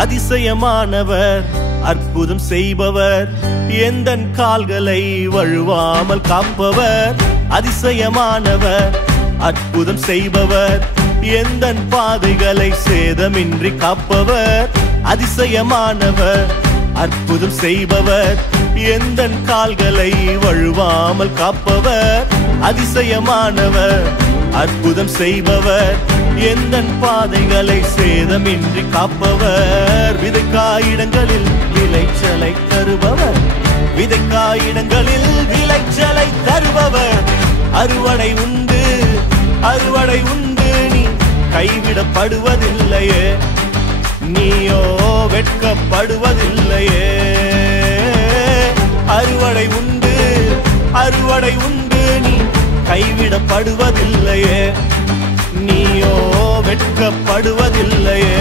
அதிசயமானவர் அற்புதம் செய்பவர் எந்தன் கால்களை வழுவாமல் காப்பவர் அதிசயமானவர் அற்புதம் செய்பவர் எந்தன் பாதைகளை சேதமின்றி காப்பவர் அதிசயமானவர் அற்புதம் செய்பவர் எந்தன் கால்களை வழுவாமல் காப்பவர் அதிசயமானவர் அற்புதம் செய்பவர் எந்தன் பாதைகளை சேதமின்றி காப்பவர் விதைக்காயிடங்களில் விளைச்சலை தருபவர் விதைக்காயிடங்களில் விளைச்சலை தருபவர் அறுவடை உண்டு நீ கைவிடப்படுவதில்லையே நீயோ வெட்கப்படுவதில்லையே அறுவடை உண்டு நீ கைவிடப்படுவதில்லையே நீயோ வெட்கப்படுவதில்லையே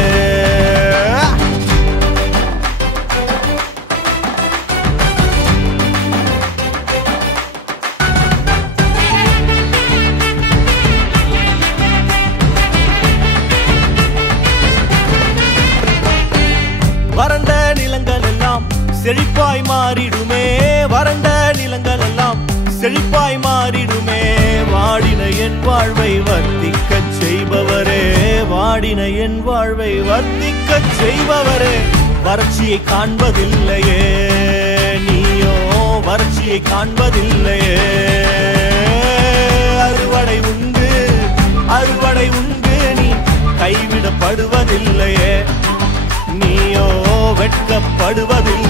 வறண்ட நிலங்கள் எல்லாம் செழிப்பாய் மாறிடுமே வறண்ட நிலங்கள் எல்லாம் செழிப்பாய் மாறிடுமே வாடின என் வாழ்வை வர்த்திக்கச் செய்பவரே வாடின என் வாழ்வை வர்த்திக்கச் செய்பவரே வறட்சியை காண்பதில்லையே நீயோ வறட்சியை காண்பதில்லையே அறுவடை உண்டு நீ கைவிடப்படுவதில்லையே நீயோ வெட்கப்படுவதில்லை